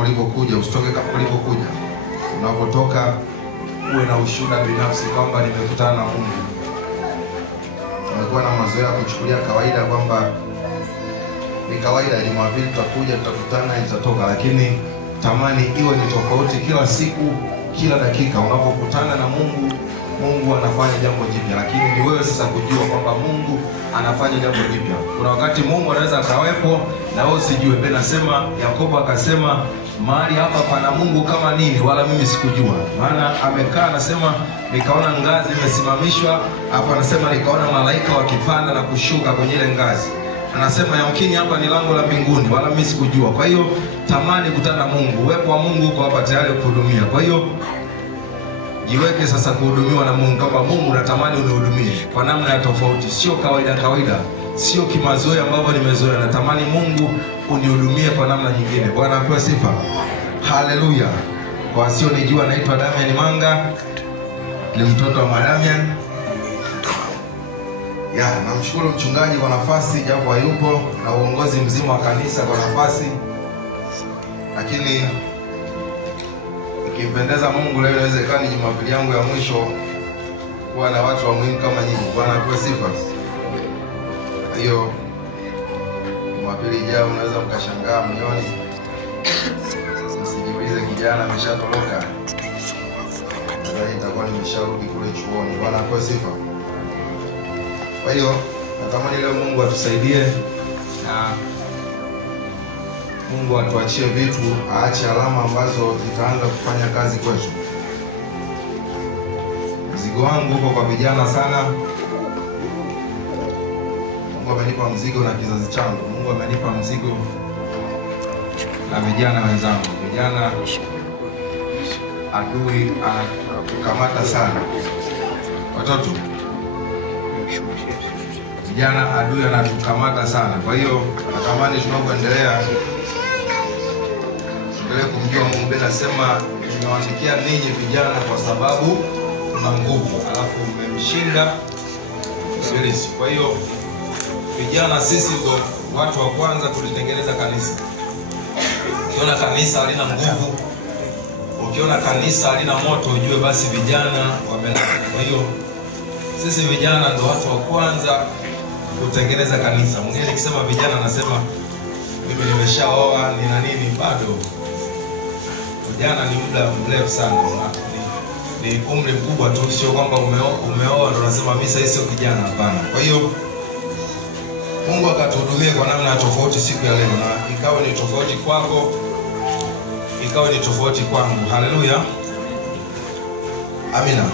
Ulipokuja usitoke kama ulipokuja. Unapotoka uwe na ushuhuda binafsi kwamba nimekutana na Mungu. Tumekuwa na mazoea kuchukulia kawaida kwamba ni kawaida, Jumapili tutakuja, tutakutana, itatoka, lakini tamani iwe ni tofauti kila siku, kila dakika. Unapokutana na Mungu, Mungu anafanya jambo jipya, lakini ni wewe sasa kujua kwamba Mungu anafanya jambo jipya. Kuna wakati Mungu anaweza akawepo na wewe usijue. Biblia inasema, Yakobo akasema, mahali hapa pana Mungu kama nini, wala mimi sikujua. Maana amekaa anasema, nikaona ngazi imesimamishwa. Hapa anasema nikaona malaika wakipanda na kushuka kwenye ile ngazi. Anasema yamkini hapa ni lango la mbinguni, wala mimi sikujua. Kwa hiyo tamani kutana na Mungu. Uwepo wa Mungu uko hapa tayari kuhudumia. Kwa hiyo jiweke sasa kuhudumiwa na Mungu. Kama Mungu natamani unihudumie kwa namna ya tofauti, sio kawaida, sio kimazoea ambavyo nimezoea. Natamani Mungu unihudumie kwa namna nyingine. Bwana apewe sifa. Haleluya. Kwa sio nijua, naitwa Damian Manga, ni mtoto wa Madamian. Namshukuru mchungaji kwa nafasi japo hayupo, na uongozi mzima wa kanisa kwa nafasi. Lakini ikimpendeza Mungu, leo inawezekana Jumapili yangu ya mwisho kuwa na watu wa muhimu kama nyinyi. Bwana apewe sifa. Hiyo Jumapili ijayo unaweza mkashangaa mnioni. Msijiulize kijana ameshatoroka. Nadhani itakuwa nimesharudi kule chuoni. Bwana apewe sifa. Kwa hiyo natamani leo Mungu atusaidie na Mungu atuachie vitu, aache alama ambazo zitaanza kufanya kazi kwetu. Mzigo wangu uko kwa vijana sana. Mungu amenipa mzigo na kizazi changu. Mungu amenipa mzigo na vijana wenzangu. Vijana adui anakamata sana. Watoto, vijana adui anatukamata sana. Kwa hiyo natamani tunapoendelea kumjua Mungu. Biblia inasema nimewaandikia ninyi vijana kwa sababu una nguvu, alafu mmemshinda Ibilisi. Kwa hiyo vijana sisi ndio watu wa kwanza kulitengeneza kanisa. Ukiona kanisa halina nguvu, ukiona kanisa halina moto, ujue basi vijana wamelala. Kwa hiyo sisi vijana ndio watu wa kwanza kutengeneza kanisa. Mwingine nikisema vijana anasema mimi nimeshaoa, nina nini, bado. Vijana ni muda mrefu sana. Ni umri mkubwa tu, sio kwamba umeoa ndio unasema mimi sasa sio kijana, hapana. Kwa hiyo Mungu akatuhudumie kwa namna tofauti siku ya leo, na ikawa ni tofauti kwako, ikawa ni tofauti kwangu. Haleluya. Amina.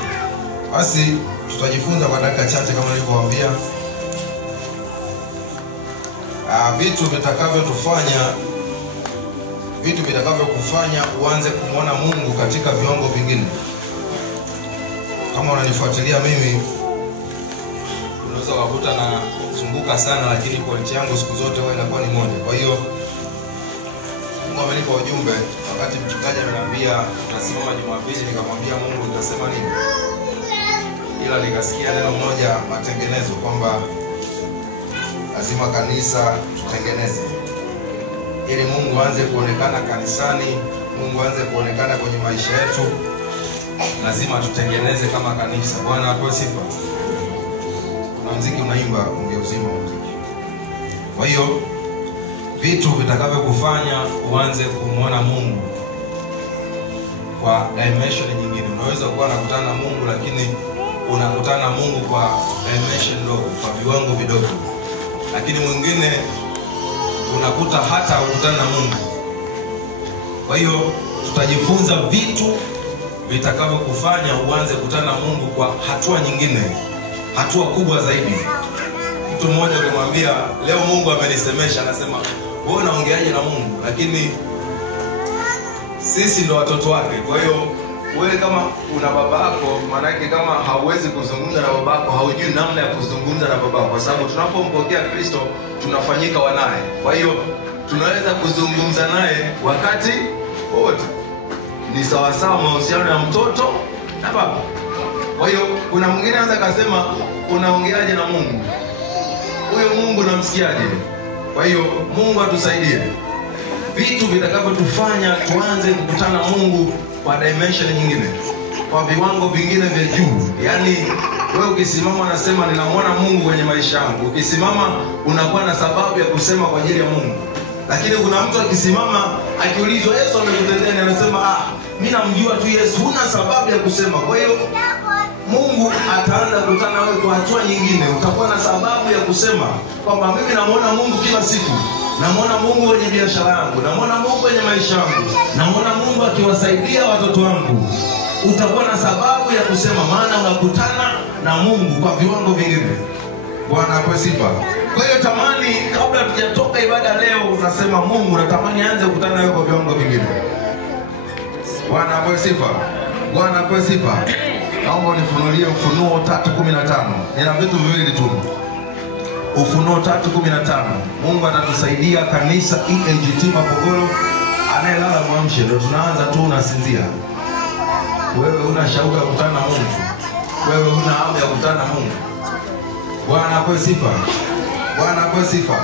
Basi tutajifunza kwa dakika chache kama nilivyowaambia. Vitu vitakavyokufanya uanze kumwona Mungu katika viwango vingine. Kama unanifuatilia mimi, unaweza kukuta na zunguka sana, lakini quality yangu siku zote huwa inakuwa ni moja. Kwa hiyo Mungu amenipa ujumbe. Wakati mchungaji ameniambia nasimama Jumapili, nikamwambia Mungu nitasema nini? Ila nikasikia neno moja, matengenezo, kwamba lazima kanisa tutengeneze. Ili Mungu aanze kuonekana kanisani, Mungu aanze kuonekana kwenye maisha yetu, lazima tutengeneze kama kanisa. Bwana apewe sifa. Kuna muziki unaimba, ungeuzima muziki. Kwa hiyo vitu vitakavyokufanya uanze kumwona Mungu kwa dimension nyingine. Unaweza kuwa unakutana na Mungu, lakini unakutana na Mungu kwa dimension ndogo, kwa viwango vidogo. Lakini mwingine unakuta hata ukutana na Mungu. Kwa hiyo tutajifunza vitu vitakavyokufanya uanze kukutana na Mungu kwa hatua nyingine, hatua kubwa zaidi. Mtu mmoja alimwambia, leo Mungu amenisemesha, anasema wewe unaongeaje na Mungu? Lakini sisi ndo watoto wake. Kwa hiyo wewe kama una babako, maana yake kama hauwezi kuzungumza na babako, haujui namna ya kuzungumza na babako, kwa sababu tunapompokea Kristo tunafanyika wanaye. Kwa hiyo tunaweza kuzungumza naye wakati wote. Ni sawa sawa mahusiano ya mtoto na baba. Kwa hiyo kuna mwingine anaweza kusema unaongeaje na Mungu? Huyo Mungu namsikiaje? Kwa hiyo Mungu atusaidie. vitu vitakavyotufanya tuanze kukutana na Mungu kwa dimension nyingine, kwa viwango vingine vya juu. Yaani wewe ukisimama unasema ninamwona Mungu kwenye maisha yangu. Ukisimama unakuwa na sababu ya kusema kwa ajili ya Mungu. Lakini kuna mtu akisimama akiulizwa Yesu amekutendea, anasema mimi namjua tu Yesu, huna sababu ya kusema. Kwa hiyo Mungu ataanza kukutana wewe kwa hatua nyingine. Utakuwa na sababu ya kusema kwamba mimi namuona Mungu kila siku. Namuona Mungu kwenye biashara yangu, namuona Mungu kwenye maisha yangu, namuona Mungu akiwasaidia watoto wangu. Utakuwa na sababu ya kusema, maana unakutana na Mungu kwa viwango vingine. Bwana apewe sifa. Kwa hiyo tamani, kabla tujatoka ibada leo, unasema Mungu natamani aanze kukutana nawe kwa viwango vingine. Bwana apewe sifa. Bwana apewe sifa. Naomba unifunulie Ufunuo 3:15. Nina vitu viwili tu. Ufunuo 3:15. Mungu atatusaidia kanisa EAGT Mapogoro. Anayelala mwamshe, ndio tunaanza tu, unasinzia. Wewe una shauku ya kukutana na Mungu. Wewe una hamu ya kukutana na Mungu. Bwana apewe sifa. Bwana apewe sifa.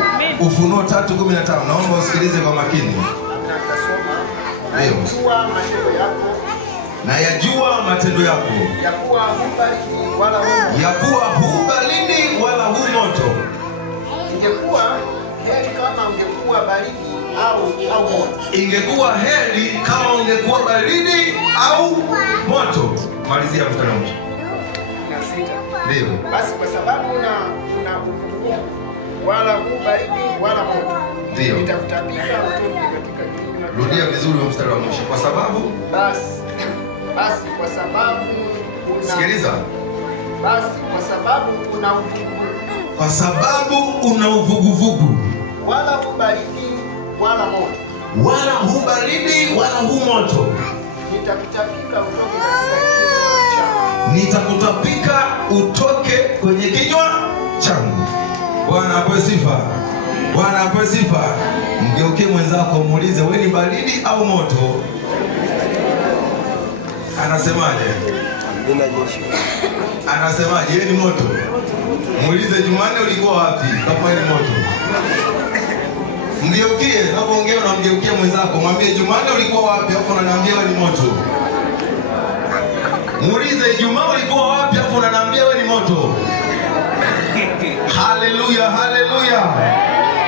Ufunuo 3:15. Naomba usikilize kwa makini. Na yajua matendo yako. Ya kuwa hubalini wala hu moto. Ingekuwa heri kama ungekuwa baridi au moto. Ingekuwa heri kama ungekuwa baridi au moto. Malizia mstari wa mwisho. Ndio. Basi kwa sababu una uvuguvugu wala hu baridi wala moto. Ndio. Nitakutapika utoke katika kinywa. Rudia vizuri mstari wa mwisho. Kwa sababu basi kwa sababu sikiliza. Basi kwa sababu una uvuguvugu. Kwa sababu una uvuguvugu. Wala hu baridi wala moto. Wala hu baridi wala hu moto. Nitakutapika utoke katika kinywa changu. Nitakutapika utoke kwenye kinywa changu. Bwana apewe sifa. Bwana apewe sifa. Mgeukie mwenzako muulize, wewe ni baridi au moto? Anasemaje? Anasemaje? Yeye ni moto. Muulize, Jumanne ulikuwa wapi? Kama ni moto. Mgeukie, unapoongea na mgeukie mwenzako, mwambie Jumanne ulikuwa wapi? Hapo unaniambia wewe ni moto. Muulize, Ijumaa ulikuwa wapi? Hapo unaniambia wewe ni moto. Haleluya, haleluya.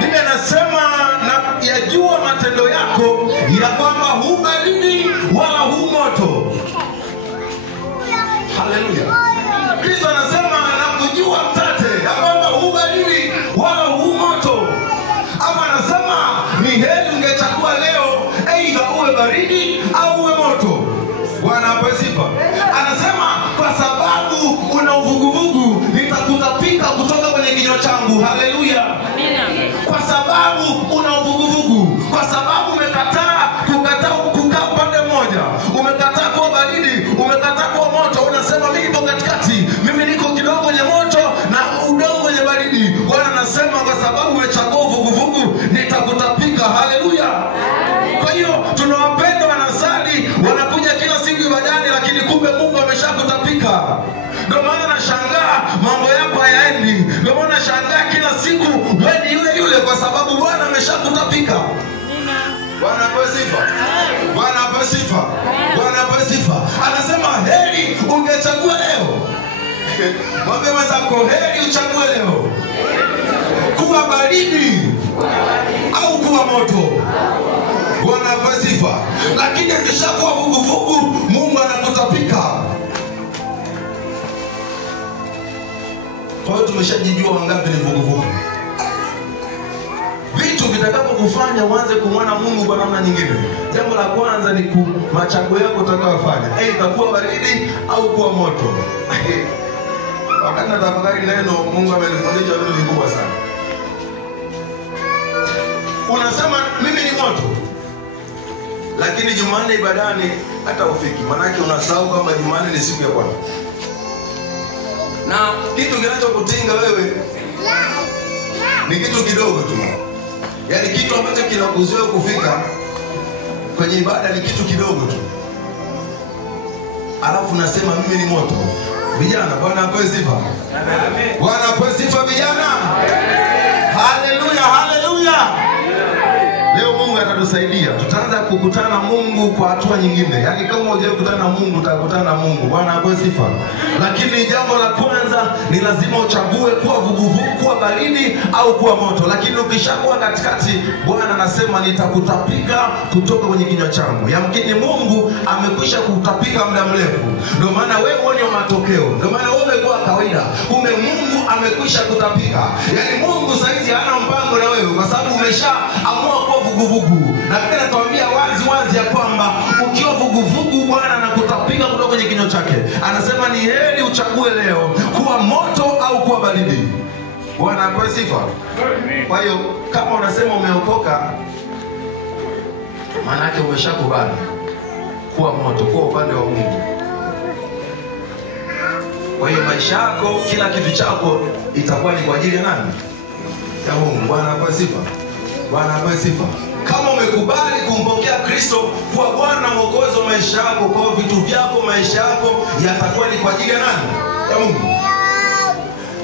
Biblia inasema na yajua matendo yako ya kwamba hu baridi wala hu moto. Haleluya. Kristo anasema na kujua mtate ya kwamba hu baridi wala hu moto. Ama anasema ni heri ungechagua leo aidha uwe baridi au uwe moto. Bwana apewe sifa. Anasema kwa sababu una uvuguvugu nitakutapika kutoka kwenye kinywa changu. Haleluya. Kwa sababu una uvuguvugu, kwa sababu umekataa kukaa upande mmoja, umekataa kuwa baridi, umekataa kuwa moto, unasema mimi niko katikati, mimi niko kidogo kwenye moto na udongo kwenye baridi. Bwana anasema kwa sababu umechagua uvuguvugu nitakutapika. Haleluya. Kwa hiyo tunawapenda wanasali, wanakuja kila siku ibadani, lakini kumbe Mungu ameshakutapika. Ndio maana nashangaa mambo yako hayaendi. Ndio maana nashangaa kila siku wewe ni yule yule, kwa sababu Bwana ameshakutapika. Bwana apewe sifa. Bwana apewe sifa. Bwana apewe sifa. Anasema heri ungechagua leo. Mwambie mwenzako heri uchague leo. Kuwa baridi au kuwa moto. Bwana apewe sifa. Lakini ukishakuwa vuguvugu, Mungu anakutapika. Kwa hiyo tumeshajijua wangapi ni vuguvugu. Vitu vitakapokufanya uanze kumwona Mungu kwa namna nyingine. Jambo la kwanza ni machaguo yako utakayofanya. Itakuwa baridi au kuwa moto. Wakati natafakari neno, Mungu amenifundisha vitu vikubwa sana. Unasema mimi ni moto, lakini Jumanne ibadani hata ufiki. Manake unasahau kwamba Jumanne ni siku ya Bwana. Na kitu kinachokutinga wewe ni kitu kidogo tu. Yaani kitu ambacho kinakuzuia kufika kwenye ibada ni kitu kidogo tu. Alafu nasema mimi ni moto. Vijana, Bwana apewe sifa. Amen. Bwana apewe sifa vijana. Amen. Haleluya, haleluya. Leo Mungu atatusaidia. Tutaanza kukutana na Mungu kwa hatua nyingine. Yaani kama hujawahi kukutana na Mungu, utakutana na Mungu. Bwana apewe sifa. Lakini jambo la kwanza ni lazima uchague kuwa vuguvugu, kuwa baridi au kuwa moto. Lakini ukishakuwa katikati, Bwana anasema nitakutapika kutoka kwenye kinywa changu. Yamkini Mungu amekwisha kutapika muda mrefu. Ndio maana wewe uone matokeo. Ndio maana wewe umekuwa kawaida. Kumbe Mungu amekwisha kutapika. Yaani Mungu saizi hana mpango na wewe kwa sababu umeshaamua kuwa vuguvugu. Na pia natuambia wazi ya kwamba ukiwa vuguvugu, Bwana anakutapika kutoka kwenye kinywa chake. Anasema ni heri uchague leo kuwa moto au kuwa baridi. Bwana apewe sifa. Kwa hiyo kama unasema umeokoka, maana yake umeshakubali kuwa moto, kuwa upande wa Mungu. Kwa hiyo maisha yako, kila kitu chako itakuwa ni kwa ajili ya nani? Ya Mungu. Bwana apewe sifa. Bwana apewe sifa. Kama umekubali kumpokea Kristo kuwa Bwana na Mwokozi wa maisha yako, kwa vitu vyako, maisha yako yatakuwa ni kwa ajili ya nani? Ya Mungu.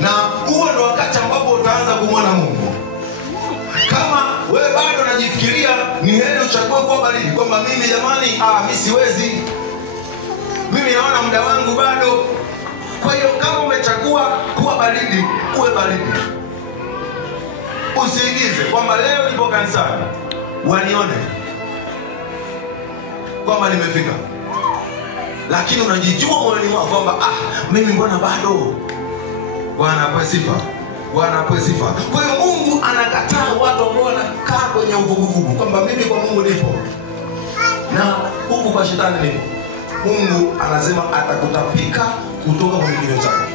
Na huo ndo wakati ambapo utaanza kumwona Mungu. Kama wewe bado unajifikiria ni heri uchague kuwa baridi, kwamba mimi jamani, mimi siwezi, mimi naona muda wangu bado. Kwa hiyo kama umechagua kuwa baridi, uwe baridi. Usiigize kwamba leo nipo kanisani wanione kwamba nimefika, lakini unajijua moyoni mwako kwamba mimi mbona bado. Bwana apewe sifa. Bwana apewe sifa. Kwa hiyo Mungu anakataa watu ambao wanakaa kwenye uvuguvugu kwamba mimi kwa Mungu nipo na huku kwa shetani nipo. Mungu anasema atakutapika kutoka kwenye kinywa chake.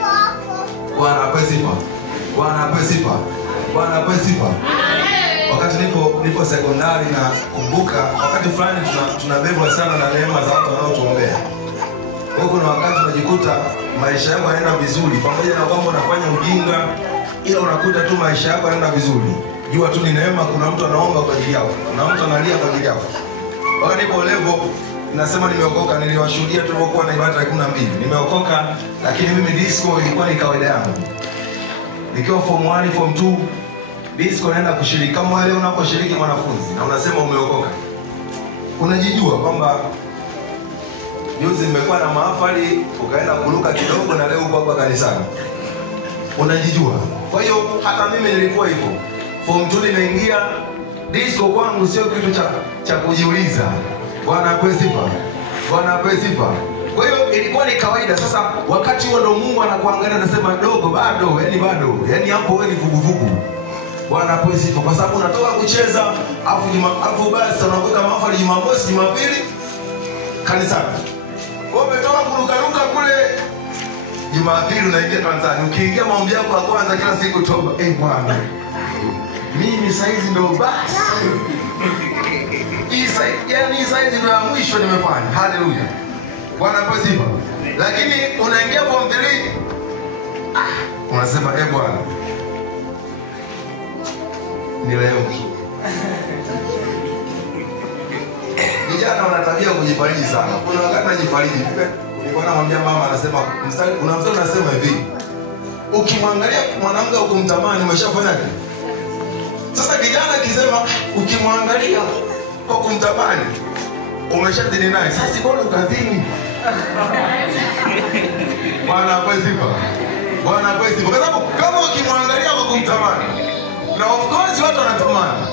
Bwana apewe sifa. Bwana apewe sifa. Bwana apewe sifa. Wakati nipo sekondari na kumbuka wakati fulani tunabebwa sana na neema za watu wanaotuombea. Kwa kuna wakati unajikuta maisha yako yanaenda vizuri pamoja na kwamba unafanya ujinga, ila unakuta tu maisha yako yanaenda vizuri. Jua tu ni neema, kuna mtu anaomba kwa ajili yako, kuna mtu analia kwa ajili yako. Wakati nipo level nasema nimeokoka, niliwashuhudia tulipokuwa na ibada ya 12. Nimeokoka, lakini mimi disco ilikuwa ni kawaida yangu. Nikiwa form 1, form 2, disco naenda kushiriki. Kama wale unaposhiriki mwanafunzi na unasema umeokoka, unajijua kwamba juzi nimekuwa na mahafali, ukaenda kuruka kidogo na leo uko hapa kanisani. Unajijua. Kwa hiyo hata mimi nilikuwa hivyo. Form 2 nimeingia, disco kwangu sio kitu cha kujiuliza. Bwana apewe sifa. Bwana apewe sifa. Kwa hiyo ilikuwa ni kawaida. Sasa wakati huo ndo Mungu anakuangalia anasema dogo bado, yani bado. Yani hapo wewe ni vuguvugu. Bwana apewe sifa. Kwa sababu unatoka kucheza, afu basi unakuta mahafali Jumamosi, Jumapili kanisani. Wewe umetoka kurukaruka kule Jumapili unaingia Tanzania. Ukiingia maombi yako ya kwanza kila siku toba. Bwana. Mimi saizi ndo basi. Hii saizi ndo ya mwisho nimefanya. Haleluya. Bwana apewe sifa. Lakini unaingia form 3. Unasema Bwana. Ni leo. Vijana wana tabia kujifariji sana. Kuna wakati najifariji. Nilikuwa namwambia mama, anasema kuna mstari unasema hivi. Ukimwangalia mwanamke ukumtamani umeshafanya nini? Sasa kijana akisema ukimwangalia kwa kumtamani umeshazini naye. Sasa bora ukazini. Bwana apewe sifa. Bwana apewe sifa. Kwa sababu kama ukimwangalia kwa kumtamani, na of course watu wanatamani.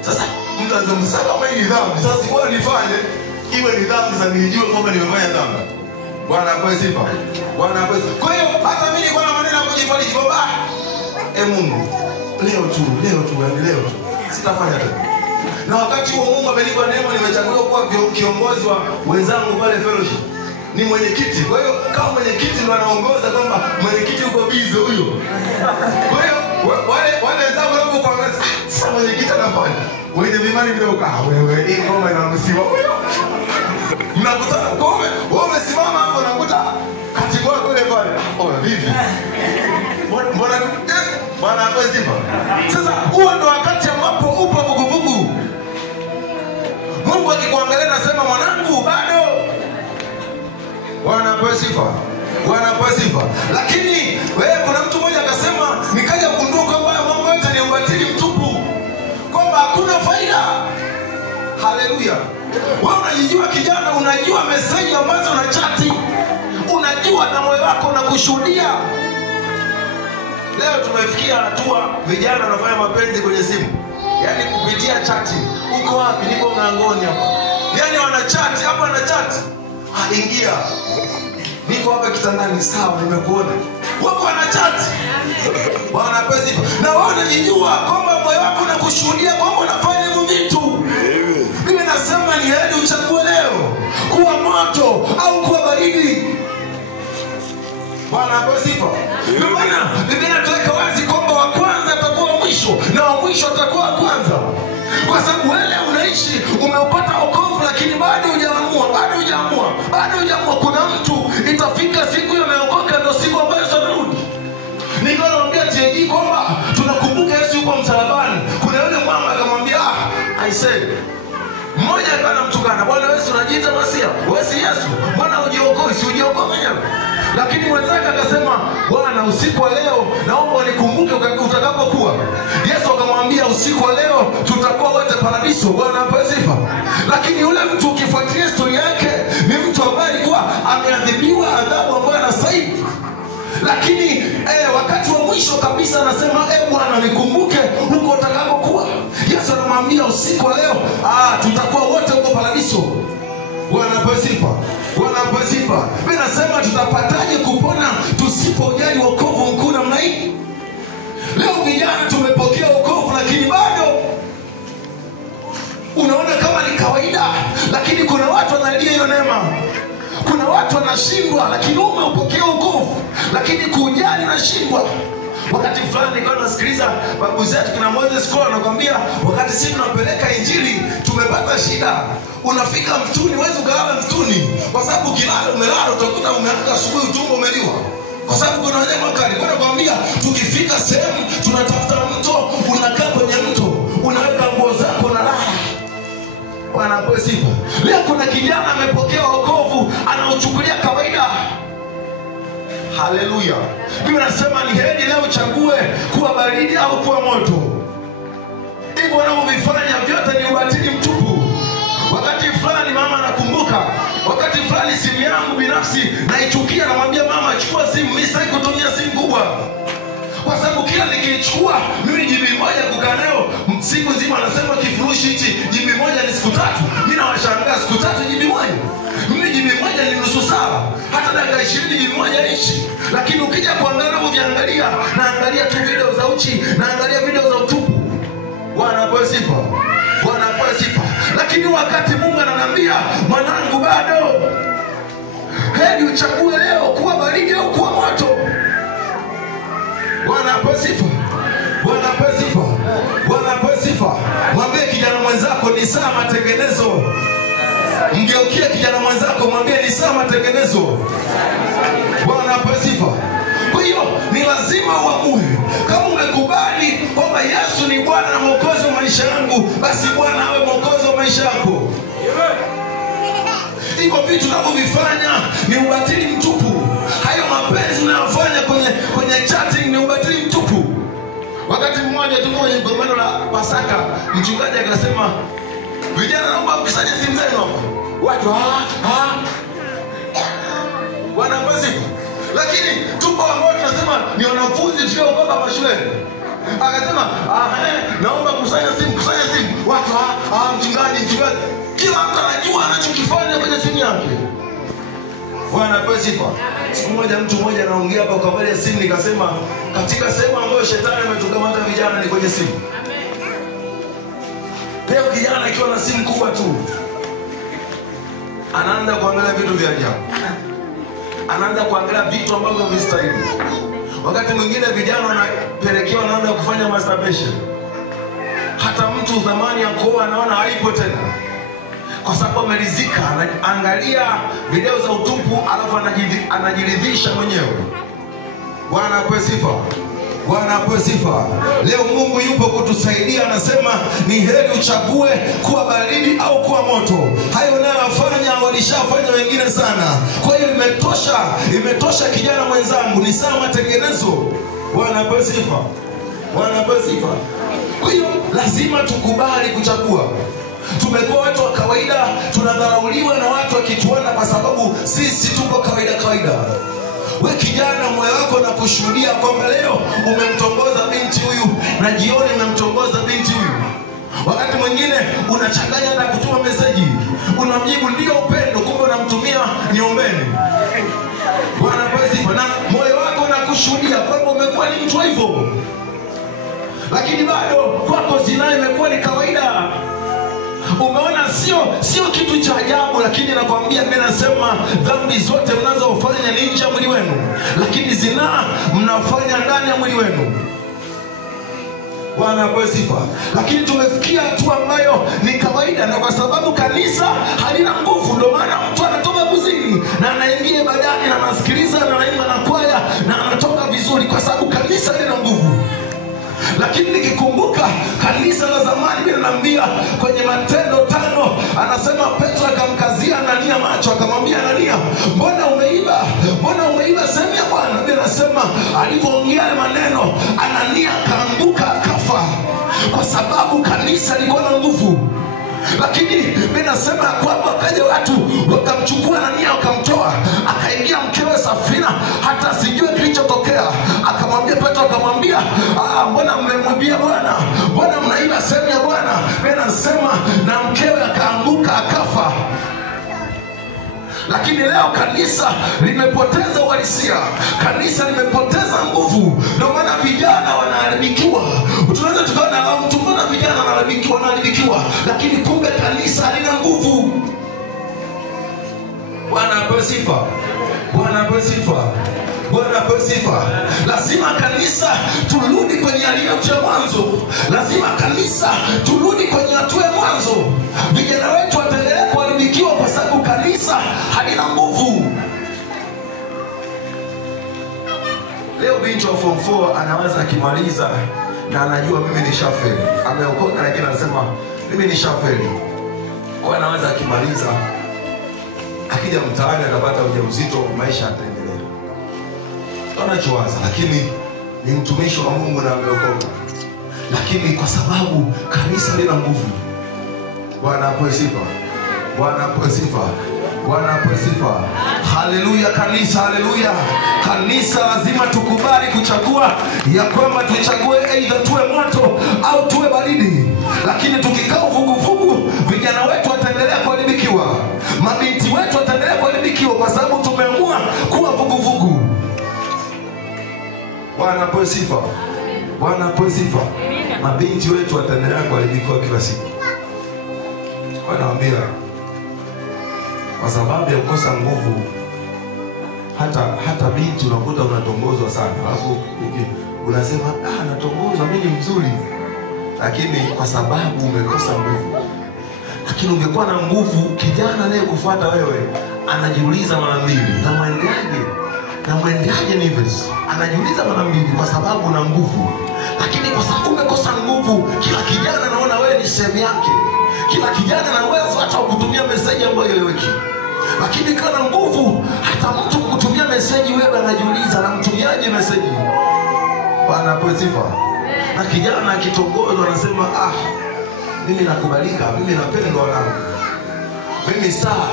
Sasa mtu anazungumza kama hii dhambi. Sasa bora nifanye iwe ni dhambi za nijue kwamba nimefanya dhambi. Bwana apewe sifa. Bwana apewe sifa. Kwa hiyo hata mimi nilikuwa na maneno ya kujifariji kwamba Mungu leo tu sitafanya tena. Na wakati huo Mungu amenipa neema, nimechaguliwa kuwa kiongozi wa wenzangu pale fellowship. Ni mwenyekiti. Kwa hiyo kama mwenyekiti ndo anaongoza kwamba mwenyekiti uko bize huyo. Kwa hiyo wale wenzangu wanapo kuangalia sasa mwenyekiti anafanya. Wenye vimani kidogo wewe hii ngoma inaruhusiwa huyo. Mnakutana ngome, wewe umesimama hapo unakuta katibu wako yule pale. Vipi? Mbona Bwana apewe sifa. Sasa huo ndo wakati ambapo upo vuguvugu. Mungu akikuangalia anasema mwanangu bado. Bwana apewe sifa. Bwana apewe sifa. Lakini wewe kuna mtu mmoja akasema nikaja kugundua kwamba mambo yote ni ubatili mtupu. kijana, unajua message ambazo na chati, unajua na moyo wako unakushuhudia. Leo tumefikia hatua vijana wanafanya mapenzi kwenye simu, yani kupitia chati. Uko wapi? Niko mlangoni hapa. Yani wanachati hapa, wanachati. Ingia. Niko hapa kitandani, sawa, nimekuona. Wako wanachati. Bwana pesi. Na wao wanajijua kwamba moyo wako unakushuhudia kwamba unafanya hivyo vitu. Mimi nasema ni heri uchague leo kuwa moto au kuwa baridi. Bwana asifiwe. Ndio maana Biblia inatuweka wazi kwamba wa kwanza atakuwa mwisho na wa mwisho atakuwa wa kwanza. Kwa sababu wewe unaishi umeupata wokovu, lakini bado hujaamua. Kuna mtu itafika siku hiyo ameokoka, ndio siku ambayo tunarudi. Niko naongea TG kwamba tunakumbuka Yesu yuko msalabani. Kuna yule mama akamwambia, I said, mmoja akaanza mtukana, Bwana Yesu unajiita Masia, wewe si Yesu, Bwana ujiokoe, si ujiokoe mwenyewe. Lakini mwenzake akasema, Bwana usiku wa leo naomba unikumbuke utakapokuwa. Yesu akamwambia, usiku wa leo tutakuwa wote paradiso. Bwana asifiwe. Lakini yule mtu ukifuatilia historia yake ni mtu ambaye alikuwa ameadhibiwa adhabu ambayo anastahili. Lakini wakati wa mwisho kabisa anasema, Bwana nikumbuke huko utakapokuwa. Yesu anamwambia usiku wa leo tutakuwa wote huko paradiso. Bwana asifiwe. Mimi nasema tutapataje kupona tusipojali wokovu mkuu namna hii? Leo vijana tumepokea wokovu, lakini bado unaona kama ni kawaida, lakini kuna watu wanalia hiyo neema. Kuna watu wanashindwa, lakini umeupokea wokovu, lakini kujali nashindwa. Wakati fulani nilikuwa nasikiliza babu zetu kina Moses Kola anakuambia, wakati sisi tunapeleka injili tumepata shida. Unafika mtuni, huwezi kulala mtuni, kwa sababu ukilala umelala utakuta umeamka asubuhi utumbo umeliwa. Kwa sababu kuna wanyama kali. Kwa nakwambia tukifika sehemu tunatafuta mto, unakaa kwenye mto, unaweka nguo zako na raha. Bwana asifiwe. Leo kuna kijana amepokea wokovu, anauchukulia kawaida. Haleluya. Biblia inasema ni heri leo uchague kuwa baridi au kuwa moto. Hivyo unavyofanya vyote ni ubatili mtupu. Wakati fulani mama nakumbuka, wakati fulani simu yangu binafsi naichukia, namwambia mama chukua simu, mimi sitaki kutumia simu kubwa. Kwa sababu kila nikichukua mimi jibi moja kukaa nayo siku nzima, anasema kifurushi hichi jibi moja ni siku 3. Mimi nawashangaa siku 3 jibi moja. Mimi jibi moja ni nusu saa. Hata dakika 20 jibi moja hichi. Lakini ukija kuangalia ukiangalia, naangalia tu video za uchi, naangalia video za utupu. Bwana asifiwe. Lakini wakati Mungu ananiambia, mwanangu bado heri uchague leo kuwa baridi au kuwa moto. Bwana asifiwe. Mwambie kijana mwenzako ni saa matengenezo. Mgeukie kijana mwenzako mwambie ni saa matengenezo. Bwana asifiwe. Kwa hiyo ni lazima uamue. Kama umekubali kwamba Yesu ni Bwana na Mwokozi wa maisha yangu, basi Bwana awe Mwokozi wa maisha yako. Hivyo vitu tunavyofanya ni ubatili mtupu. Hayo mapenzi unayofanya kwenye chatting ni ubatili mtupu. Wakati mmoja tu kwenye kongamano la Pasaka, mchungaji akasema, vijana naomba mkusanye simu zenu hapa. Watu Bwana asifiwe. Lakini tupo ambao tunasema ni wanafunzi tuliokoka mashuleni. Akasema, naomba kusanya simu. Watu mchungaji. Kila mtu anajua anachokifanya kwenye simu yake. Bwana asifiwe. Siku moja mtu mmoja anaongea hapa kwa habari ya simu, nikasema katika sehemu ambayo shetani ametukamata vijana ni kwenye simu. Leo kijana akiwa na simu kubwa tu anaanza kuangalia vitu vya ajabu. Anaanza kuangalia vitu ambavyo havistahili. Wakati mwingine vijana wanapelekewa wanaanza kufanya masturbation. Hata mtu zamani ya kuoa anaona haipo tena, kwa sababu ameridhika, anaangalia video za utupu alafu anajiridhisha mwenyewe. Bwana asifiwe. Leo Mungu yupo kutusaidia, anasema ni heri uchague kuwa baridi au kuwa moto. Hayo unayofanya walishafanya wengine sana. Kwa hiyo imetosha kijana mwenzangu, ni saa matengenezo. Bwana asifiwe. Kwa hiyo lazima tukubali kuchagua. tumekuwa watu wa kawaida, tunadharauliwa na watu wakituona kwa sababu sisi tuko kawaida. We kijana, moyo wako na kushuhudia kwamba leo umemtongoza binti huyu na jioni umemtongoza binti huyu. Wakati mwingine unachanganya na kutuma meseji, unamjibu ndio upendo, kumbe unamtumia niombeni. Bwana asifiwe. Na moyo wako unakushuhudia kwamba umekuwa ni mtu hivyo, lakini bado kwako zinaa imekuwa ni kawaida. Umeona sio kitu cha ajabu, lakini nakwambia mimi nasema dhambi zote mnazofanya ni nje ya mwili wenu, lakini zinaa mnafanya ndani ya mwili wenu. Bwana apewe sifa. Lakini tumefikia hatua ambayo ni kawaida, na kwa sababu kanisa halina nguvu, ndio maana mtu anatoka kuzini na anaingia ibadani na anasikiliza na anaimba na kwaya na anatoka vizuri, kwa sababu kanisa halina nguvu. Lakini nikikumbuka kanisa la zamani, mimi naambia kwenye Matendo 5 anasema Petro akamkazia Anania macho, akamwambia Anania, mbona umeiba sehemu ya Bwana? Mimi nasema alipoongea maneno Anania akaanguka akafa, kwa sababu kanisa liko na nguvu. Lakini mimi nasema kwamba kaja watu wakamchukua Anania wakamtoa, akaingia mkewe Safina, hata sijui kilichotokea. Akamwambia Petro, akamwambia mbona mmemwibia Bwana? Mbona mnaiba sehemu ya Bwana? Mimi nasema na mkewe akaanguka akafa. Lakini leo kanisa limepoteza uhalisia, kanisa limepoteza nguvu, ndio maana vijana wanaharibikiwa. Tunaweza tukaona mtu mbona vijana wanaharibikiwa, lakini kumbe kanisa halina nguvu. Bwana apewe sifa. Bwana apewe sifa. Bwana apewe sifa. Lazima kanisa turudi kwenye hali yetu ya mwanzo. Lazima kanisa turudi kwenye hatua ya mwanzo. Vijana wetu wataendelea kuharibikiwa kwa sababu kanisa halina nguvu. Leo binti wa form 4 anaweza akimaliza na anajua mimi nishafeli. Ameokoka lakini anasema mimi nishafeli. Kwa anaweza akimaliza akija mtaani atapata ujauzito, maisha yataendelea. Anachowaza, lakini ni mtumishi wa Mungu na ameokoka. Lakini kwa sababu kanisa lina nguvu. Bwana apewe sifa. Bwana apewe sifa. Bwana apewe sifa. Haleluya kanisa, haleluya. Kanisa lazima tukubali kuchagua ya kwamba tuchague either tuwe moto au tuwe baridi. Lakini tukikaa vuguvugu, vijana wetu wataendelea kuharibikiwa, mabinti wetu wataendelea kuharibikiwa, kwa sababu tumeamua kuwa vuguvugu. Bwana apewe sifa. Bwana apewe sifa. Mabinti wetu wataendelea kuharibikiwa kila siku. Wanaambia kwa sababu ya kukosa nguvu, hata binti unakuta unatongozwa sana, alafu unasema natongozwa, mimi ni mzuri, lakini kwa sababu umekosa nguvu. Lakini ungekuwa na nguvu, kijana anayekufuata wewe anajiuliza mara mbili, na mwendeaje Nives? Anajiuliza mara mbili kwa sababu una nguvu. Lakini kwa sababu umekosa nguvu, kila kijana anaona wewe ni sehemu yake. Kila kijana ana uwezo hata kukutumia message ambayo eleweki. Lakini kana nguvu, hata mtu kukutumia message wewe anajiuliza anamtumiaje message. Bwana apewe sifa. Na kijana akitongozwa anasema mimi nakubalika, mimi napendwa wanangu, mimi star.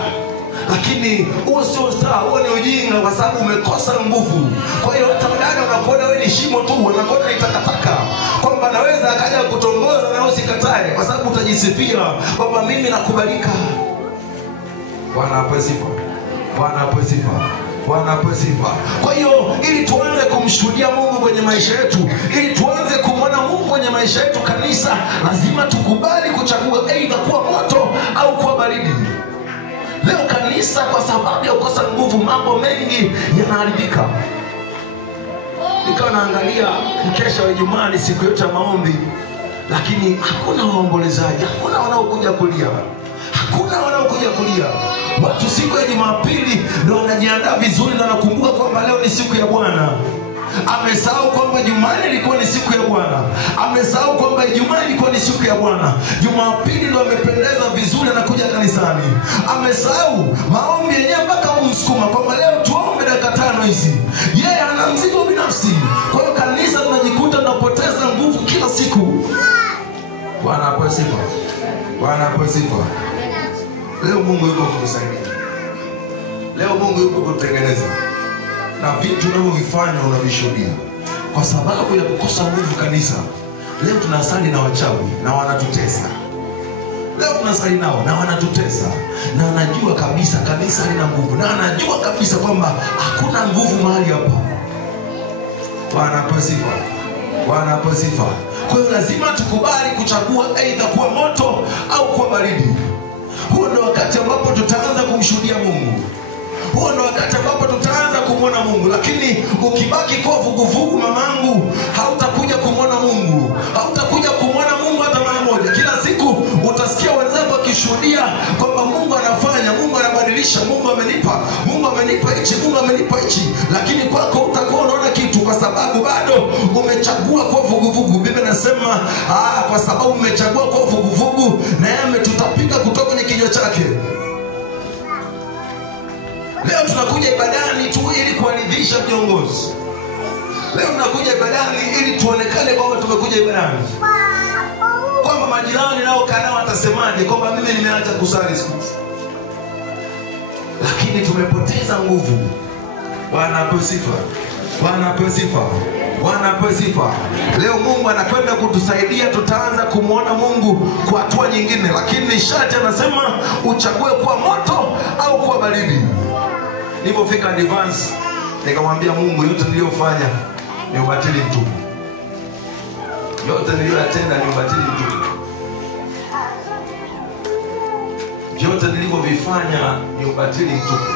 Lakini huo sio star, huo ni ujinga, kwa sababu umekosa nguvu. Kwa hiyo hata wadada wanakuona wewe ni shimo tu, wanakuona ni takataka, kwamba naweza akaja kutongoza na usikatae, kwa sababu utajisifia kwamba mimi nakubalika. Bwana apewe sifa. Bwana apewe sifa. Bwana apewe sifa. Kwa hiyo ili tuanze kumshuhudia Mungu kwenye maisha yetu, ili tuanze kumwona Mungu kwenye maisha yetu, kanisa lazima tukubali kuchagua aidha kuwa moto au kuwa baridi. Leo kanisa kwa sababu ya kukosa nguvu, mambo mengi yanaharibika. Nikawa naangalia mkesha wa Ijumaa, ni siku yote ya maombi, lakini hakuna waombolezaji, hakuna wanaokuja kulia, hakuna wanaokuja kulia. Watu siku ya Jumapili ndio wanajiandaa vizuri na wanakumbuka kwamba leo ni siku ya Bwana. Amesahau kwamba Jumanne ilikuwa ni siku ya Bwana. Amesahau kwamba Ijumaa ilikuwa ni siku ya Bwana. Jumapili ndio amependeza vizuri anakuja kanisani. Amesahau maombi yenyewe mpaka kumsukuma kwamba leo tuombe dakika 5 hizi. Yeye ana mzigo binafsi. Kwa hiyo kanisa tunajikuta tunapoteza nguvu kila siku. Bwana apewe sifa. Bwana asifiwe. Leo Mungu yuko kutusaidia. Leo Mungu yuko kututengeneza. Na vitu tunavyovifanya unavishuhudia. Kwa sababu ya kukosa nguvu kanisa, leo tunasali na wachawi na wanatutesa. Leo tunasali nao na wanatutesa. Na anajua kabisa kanisa halina nguvu. Na anajua kabisa kwamba hakuna nguvu mahali hapa. Bwana asifiwe. Bwana asifiwe. Kwa hiyo lazima tukubali kuchagua aidha kuwa moto au kuwa baridi. Huo ndio wakati ambapo tutaanza kumshuhudia Mungu. Huo ndio wakati ambapo tutaanza kumwona Mungu. Lakini ukibaki kwa vuguvugu mamangu, hautakuja kumwona Mungu. Hautakuja kumwona Mungu hata mara moja. Kila siku utasikia wenzako wakishuhudia kwamba Mungu anafanya, Mungu anabadilisha, Mungu amenipa, Mungu amenipa hichi, Mungu amenipa hichi. Lakini kwako utakuwa unaona kitu kwa sababu bado umechagua kwa vuguvugu. Biblia inasema kwa sababu umechagua kwa vuguvugu, na yeye ametutapika kutoka kwenye kinywa chake. Leo tunakuja ibadani tu ili kuaridhisha viongozi. Leo tunakuja ibadani ili tuonekane kwamba tumekuja ibadani. Kwamba majirani nao kanao watasemaje kwamba mimi nimeacha kusali siku. Lakini tumepoteza nguvu. Bwana asifiwe. Bwana asifiwe. Bwana asifiwe. Leo Mungu anakwenda kutusaidia, tutaanza kumuona Mungu kwa hatua nyingine. Lakini sharti anasema uchague kuwa moto au kuwa baridi. Nilipofika advance nikamwambia Mungu, yote niliyofanya ni ubatili mtupu. Yote niliyotenda ni ubatili mtupu. Yote nilivyovifanya ni ubatili mtupu.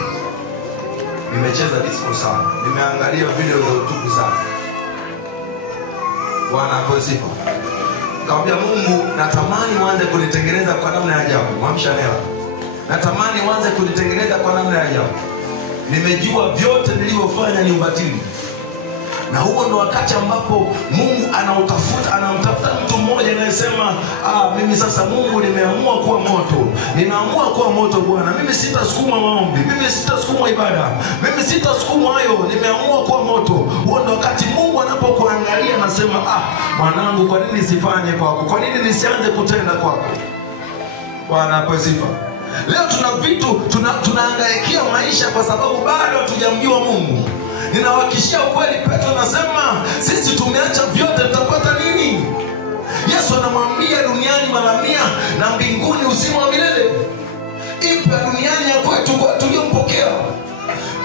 Nimecheza disco sana. Nimeangalia video za utupu sana. Bwana asifiwe. Nikamwambia Mungu, natamani uanze kunitengeneza kwa namna ya ajabu. Mwamsha leo. Natamani uanze kunitengeneza kwa namna ya ajabu. Nimejua vyote nilivyofanya ni ubatili. Na huo ndo wakati ambapo Mungu anamtafuta mtu mmoja anayesema mimi sasa Mungu nimeamua kuwa moto. Ninaamua kuwa moto Bwana. Mimi sitasukuma maombi, mimi sitasukuma ibada, mimi sitasukuma hayo, nimeamua kuwa moto. Huo ndo wakati Mungu anapokuangalia anasema mwanangu, kwa nini sifanye kwako? Kwa nini nisianze kutenda kwako? Bwana asifiwe. Leo tuna vitu tunahangaikia maisha kwa sababu bado hatujamjua Mungu. Ninawahakikishia ukweli, Petro anasema sisi tumeacha vyote, tutapata nini? Yesu anamwambia duniani mara 100 na mbinguni uzima wa milele. Ipo duniani ya kwetu kwa tuliompokea.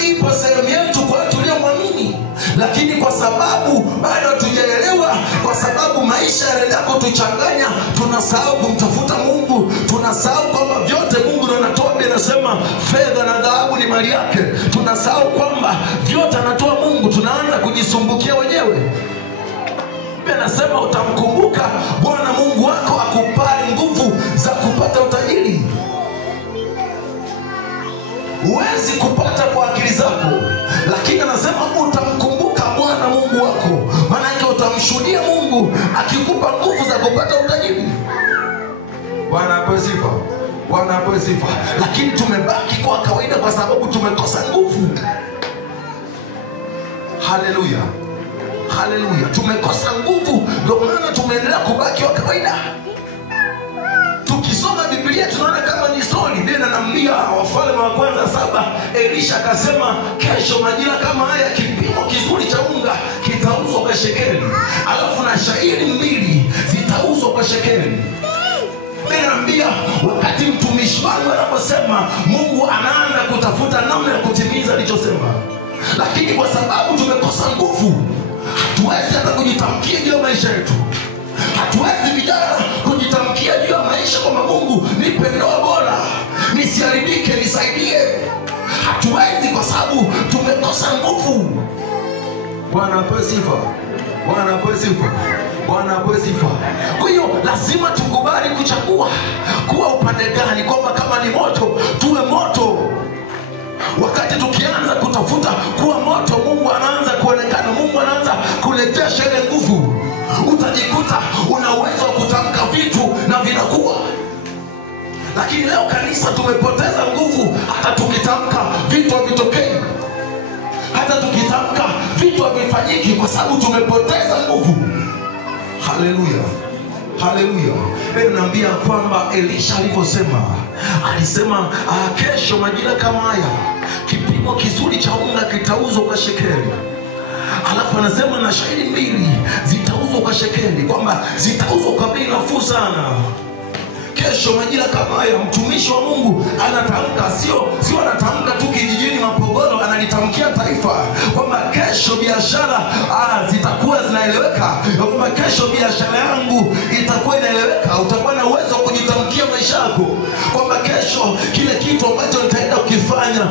Ipo sehemu yetu kwa tuliomwamini. Lakini kwa sababu bado hatujaelewa, kwa sababu maisha yanaenda kutuchanganya, tunasahau kumtafuta Mungu. Tunasahau kwamba vyote Mungu ndiye anatoa. Biblia inasema fedha na dhahabu ni mali yake. Tunasahau kwamba vyote anatoa Mungu. Tunaanza kujisumbukia wenyewe. Biblia inasema utamkumbuka Bwana Mungu wako akupae nguvu za kupata utajiri. Huwezi kupata kwa akili zako, lakini anasema utamkumbuka Bwana Mungu wako. Maana yake utamshuhudia Mungu akikupa nguvu za kupata utajiri. Bwana asifiwe. Bwana asifiwe. Lakini tumebaki kwa kawaida kwa sababu tumekosa nguvu. Haleluya. Haleluya. Tumekosa nguvu, ndio maana tumeendelea kubaki kwa kawaida. Tukisoma Biblia tunaona kama ni story. Biblia inaniambia Wafalme wa kwanza 7, Elisha akasema kesho majira kama haya kipimo kizuri cha unga kitauzwa kwa shekeli. Alafu na shairi 2 zitauzwa kwa shekeli. Biblia inaniambia wakati mtumishi wangu anaposema, Mungu anaanza kutafuta namna ya kutimiza alichosema. Lakini kwa sababu tumekosa nguvu, hatuwezi hata kujitamkia juu ya maisha yetu. Hatuwezi vijana kujitamkia juu ya maisha kwamba Mungu nipe ndoa bora, nisiharibike, nisaidie. Hatuwezi kwa sababu tumekosa nguvu. Bwana asifiwe. Bwana asifiwe. Bwana asifiwe. Kwa hiyo lazima tukubali kuchagua kuwa upande gani, kwamba kama ni moto tuwe moto. Wakati tukianza kutafuta kuwa moto, Mungu anaanza kuonekana, Mungu anaanza kulejesha ile nguvu. Utajikuta una uwezo wa kutamka vitu na vinakuwa. Lakini leo kanisa tumepoteza nguvu, hata tukitamka vitu havitokei. Hata tukitamka vitu havifanyiki kwa sababu tumepoteza nguvu. Haleluya. Haleluya. Naambia kwamba Elisha aliposema, alisema kesho majira kama haya kipimo kizuri cha unga kitauzwa kwa shekeli. Alafu anasema na shayiri 2 zitauzwa kwa shekeli, kwamba zitauzwa kwa bei nafuu sana. Kesho majira kama haya mtumishi wa Mungu anatamka, sio anatamka tu kijijini Mapogoro, analitamkia taifa kwamba kesho biashara zitakuwa zinaeleweka, kwamba kesho biashara yangu itakuwa inaeleweka. Utakuwa na uwezo wa kujitamkia maisha yako kwamba kesho kile kitu ambacho utaenda ukifanya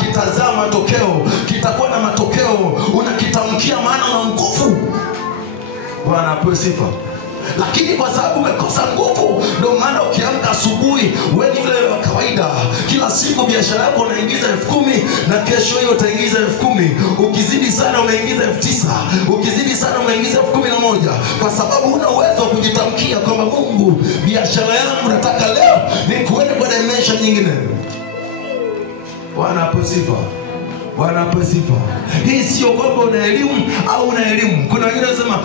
kitazaa matokeo, kitakuwa na matokeo. Unakitamkia maana una nguvu. Bwana apewe sifa. Lakini kwa sababu umekosa nguvu, ndio maana ukiamka asubuhi wewe ni yule wa kawaida. Kila siku biashara yako unaingiza 10,000 na kesho hiyo utaingiza 10,000. Ukizidi sana unaingiza 9,000. Ukizidi sana unaingiza 11,000, kwa sababu una uwezo wa kujitamkia kwamba Mungu, biashara yangu nataka leo ni kuende kwa dimension nyingine. Bwana apewe sifa. Bwana apewe sifa. Hii sio kwamba una elimu au una elimu. Kuna wengine wanasema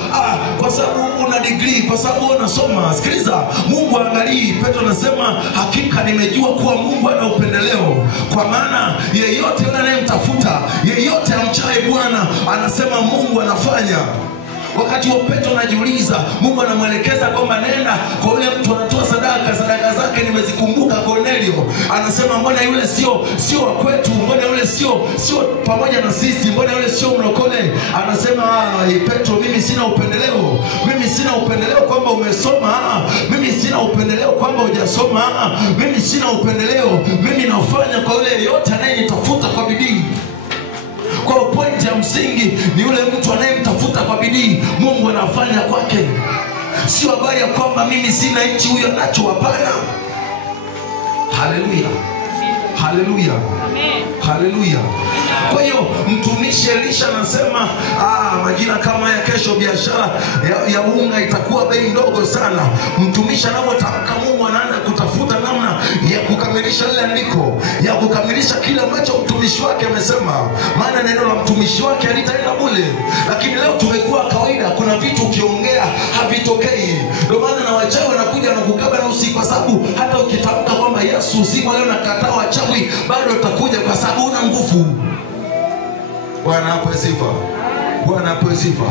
kwa sababu una degree, kwa sababu unasoma. Sikiliza, Mungu angalii. Petro anasema hakika nimejua kuwa Mungu ana upendeleo, kwa maana yeyote yule anayemtafuta, yeyote amchaye Bwana, anasema Mungu anafanya. Wakati wa Petro anajiuliza, Mungu anamwelekeza kwamba nenda kwa yule mtu anatoa sadaka zake nimezikumbuka, Cornelio. Anasema mbona yule sio wa kwetu, mbona yule sio pamoja na sisi, mbona yule sio mlokole. Anasema Petro, mimi sina upendeleo. Mimi sina upendeleo kwamba umesoma, mimi sina upendeleo kwamba hujasoma, mimi sina upendeleo. Mimi nafanya kwa yule yote anayenitafuta kwa bidii. Kwa point ya msingi ni yule mtu anayemtafuta kwa bidii, Mungu anafanya kwake. Sio habari ya kwamba mimi sina hichi huyo anacho, hapana. Haleluya. Haleluya. Amen. Haleluya. Kwa hiyo mtumishi Elisha anasema majira kama ya kesho biashara ya unga itakuwa bei ndogo sana. Mtumishi anapotamka, Mungu anaanza kutafuta namna ya kukamilisha ile andiko, ya kukamilisha kile ambacho mtumishi wake amesema. Maana neno la mtumishi wake halitaenda bure. Lakini leo tumekuwa kawaida, kuna vitu ukiongea havitokei. Ndio maana na wachawi wanakuja na kukaba na usiku, kwa sababu hata ukitamka kwamba Yesu usiku leo nakataa wachawi, bado utakuja kwa sababu una nguvu. Bwana apewe sifa. Bwana apewe sifa.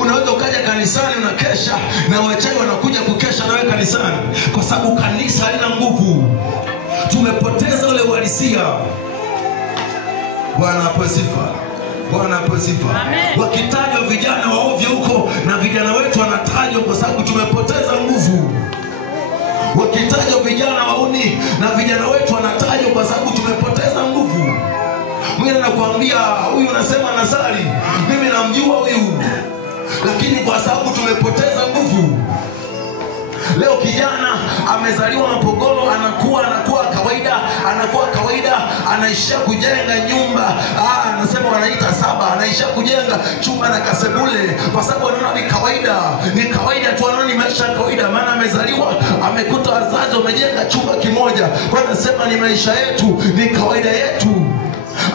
Unaweza ukaja kanisani unakesha na wachawi wanakuja kukesha na wewe kanisani, kwa sababu kanisa halina nguvu. Tumepoteza ule uhalisia. Bwana apewe sifa. Bwana apewe sifa. Wakitajwa vijana waovyo huko, na vijana wetu wanatajwa kwa sababu tumepoteza nguvu. Wakitajwa vijana wauni, na vijana wetu wanatajwa kwa sababu tumepoteza nguvu. Mimi nakwambia, huyu unasema nasali, mimi namjua huyu, lakini kwa sababu tumepoteza nguvu. Leo kijana amezaliwa Mapogoro, anakuwa kawaida, anaishia kujenga nyumba, anasema wanaita 7, anaishia kujenga chumba na kasebule, kwa sababu anaona ni kawaida tu, anaona ni maisha ya kawaida. Maana amezaliwa amekuta wazazi wamejenga chumba kimoja, kwa anasema ni maisha yetu, ni kawaida yetu.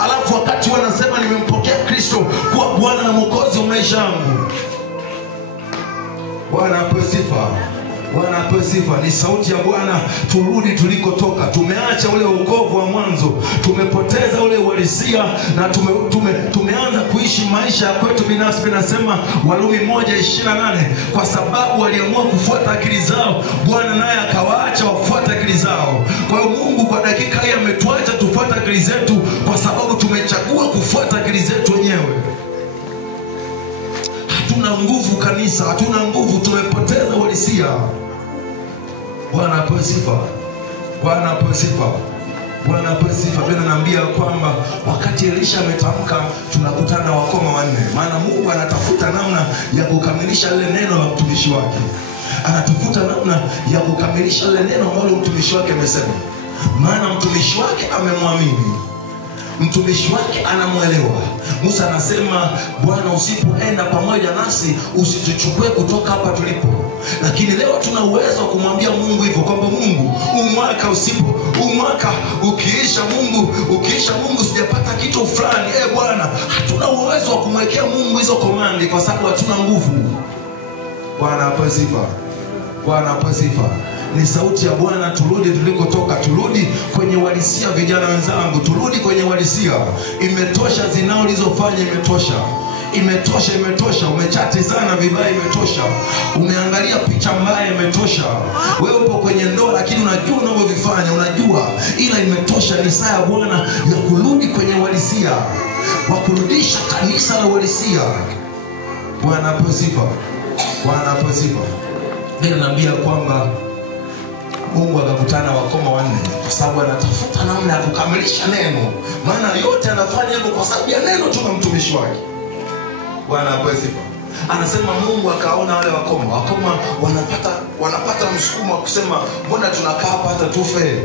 Alafu wakati wanasema nimempokea Kristo kuwa Bwana na Mwokozi wa maisha yangu. Bwana apewe sifa. Bwana apewe sifa. Ni sauti ya Bwana, turudi tulikotoka. Tumeacha ule wokovu wa mwanzo, tumepoteza ule uhalisia, na tumeanza kuishi maisha ya kwetu binafsi. Nasema Warumi 1:28, kwa sababu waliamua kufuata akili zao, Bwana naye akawaacha wafuate akili zao. Kwa hiyo Mungu kwa dakika hii ametuacha tufuate akili zetu, kwa sababu tumechagua kufuata akili zetu wenyewe. Hatuna nguvu kanisa, hatuna nguvu, tumepoteza uhalisia. Bwana apewe sifa. Bwana apewe sifa. Bwana apewe sifa. Bwana ananiambia kwamba wakati Elisha ametamka, tunakutana wakoma 4. Maana Mungu anatafuta namna ya kukamilisha ile neno la mtumishi wake. Anatafuta namna ya kukamilisha ile neno ambalo mtumishi wake amesema. Maana mtumishi wake amemwamini, mtumishi wake anamuelewa. Musa anasema, Bwana usipoenda pamoja nasi usituchukue kutoka hapa tulipo. Lakini leo tuna uwezo wa kumwambia Mungu hivyo, kwamba Mungu, umwaka ukiisha, Mungu sijapata kitu fulani, Bwana, hatuna uwezo wa kumwekea Mungu hizo komandi, kwa sababu hatuna nguvu. Bwana apewe sifa. Bwana apewe sifa. Ni sauti ya Bwana. Turudi tulikotoka, turudi kwenye uhalisia. Vijana wenzangu, turudi kwenye uhalisia. Imetosha zinao ulizofanya, imetosha. Imetosha, imetosha. Umechati sana vibaya, imetosha. Umeangalia picha mbaya, imetosha. Wewe upo kwenye ndoa lakini unajua unavyovifanya, unajua, ila imetosha. Ni saa ya Bwana ya kurudi kwenye uhalisia, wa kurudisha kanisa la uhalisia. Bwana apewe sifa. Bwana apewe sifa. Mimi naambia kwamba Mungu akakutana wakoma wanne kwa sababu anatafuta namna ya kukamilisha neno. Maana yote anafanya hivyo kwa sababu ya neno tu na mtumishi wake. Bwana apewe sifa. Anasema Mungu akaona wale wakoma wanapata msukumo wa kusema, mbona tunakaa hapa hata tufe?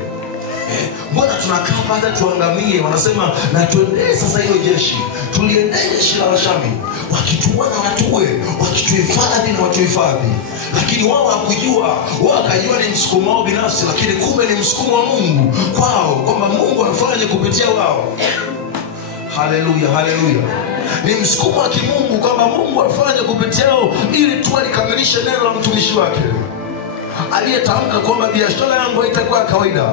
Mbona tunakaa hapa hata tuangamie? Wanasema na tuendee sasa hiyo jeshi. Tuliendee jeshi la Washami. Wakituona watue, wakituhifadhi na watuhifadhi. Lakini wao hakujua, wao wakajua ni msukumo wao binafsi, lakini kumbe ni msukumo wa Mungu kwao, kwamba Mungu afanye kupitia wao. Haleluya, haleluya. Ni msukumo wa kimungu kwamba Mungu afanye kupitia wao ili tu alikamilishe neno la mtumishi wake aliyetamka kwamba biashara yangu haitakuwa kawaida.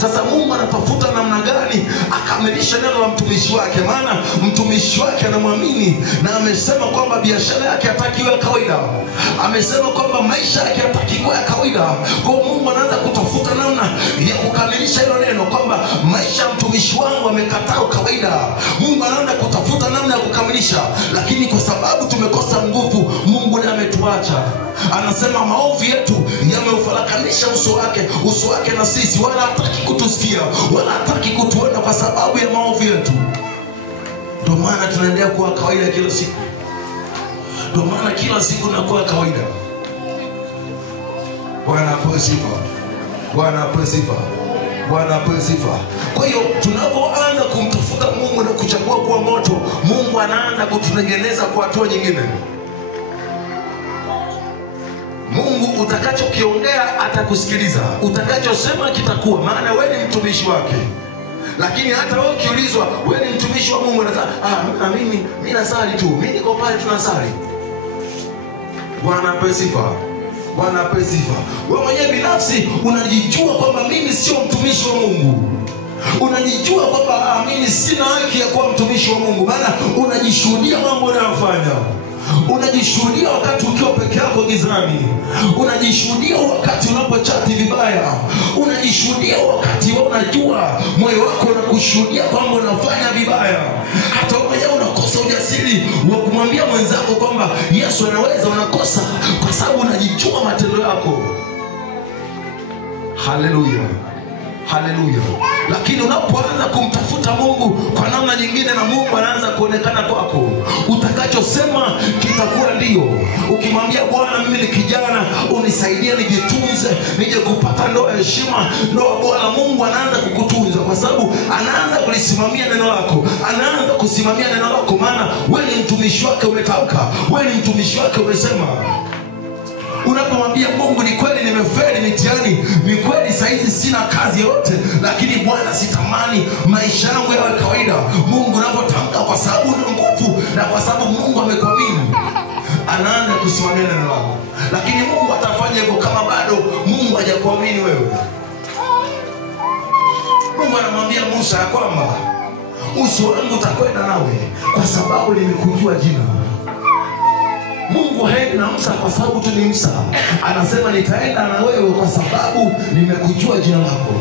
Sasa Mungu anatafuta namna gani akamilishe neno la mtumishi wake, maana mtumishi wake anamwamini na amesema kwamba biashara yake hataki iwe kawaida. Amesema kwamba maisha yake hataki kuwa kawaida. Kwa Mungu anaanza kutafuta namna ya kukamilisha hilo neno kwamba maisha ya mtumishi wangu amekataa kawaida. Mungu anaanza kutafuta namna ya kukamilisha, lakini kwa sababu tumekosa nguvu, Mungu ndiye ametuacha. Anasema maovu yetu yameufarakanisha uso wake na sisi, wala hataki kutusikia, wala hataki kutuona kwa sababu ya maovu yetu. Ndio maana tunaendelea kuwa kawaida kila siku. Ndio maana kila siku tunakuwa kawaida. Bwana apewe sifa. Bwana apewe sifa. Bwana apewe sifa. Kwa hiyo tunapoanza kumtafuta Mungu na kuchagua kuwa moto, Mungu anaanza kututengeneza kwa hatua nyingine. Mungu utakachokiongea atakusikiliza, utakachosema kitakuwa, maana wewe ni mtumishi wake. Lakini hata wewe ukiulizwa, wewe ni mtumishi wa Mungu, unasema mimi nasali tu, mimi niko pale tunasali. Bwana apewe sifa. Bwana apewe sifa. Wewe mwenyewe binafsi unajijua kwamba mimi sio mtumishi wa Mungu. Unajijua kwamba mimi sina haki ya kuwa mtumishi wa Mungu, maana unajishuhudia mambo unayofanya. Unajishuhudia wakati ukiwa peke yako gizani. Unajishuhudia wakati unapochati vibaya. Unajishuhudia wakati wewe unajua moyo wako unakushuhudia kwamba unafanya vibaya. Hata wewe unakosa ujasiri wa kumwambia mwenzako kwamba Yesu anaweza, unakosa kwa sababu unajijua matendo yako. Haleluya. Haleluya. Lakini unapoanza kumtafuta Mungu kwa namna nyingine, na Mungu anaanza kuonekana kwako, utakachosema kitakuwa ndio. Ukimwambia Bwana, mimi ni kijana, unisaidie nijitunze, nije kupata ndoa ya heshima, ndoa bora, Mungu anaanza kukutunza kwa sababu anaanza kulisimamia neno lako. Anaanza kusimamia neno lako, maana wewe ni mtumishi wake, umetamka. Wewe ni mtumishi wake, umesema. Unapomwambia Mungu, ni kweli nimefeli mitihani, ni kweli saizi sina kazi yote, lakini Bwana sitamani maisha yangu yawe kawaida. Mungu unapotamka, kwa sababu una nguvu na kwa sababu Mungu amekuamini, anaanza kusimamia neno lako. Lakini Mungu atafanya hivyo kama bado Mungu hajakuamini wewe. Mungu anamwambia Musa ya kwamba uso wangu utakwenda nawe kwa sababu nimekujua jina. Mungu haendi na Musa kwa sababu tu ni Musa. Anasema nitaenda na wewe kwa sababu nimekujua jina lako.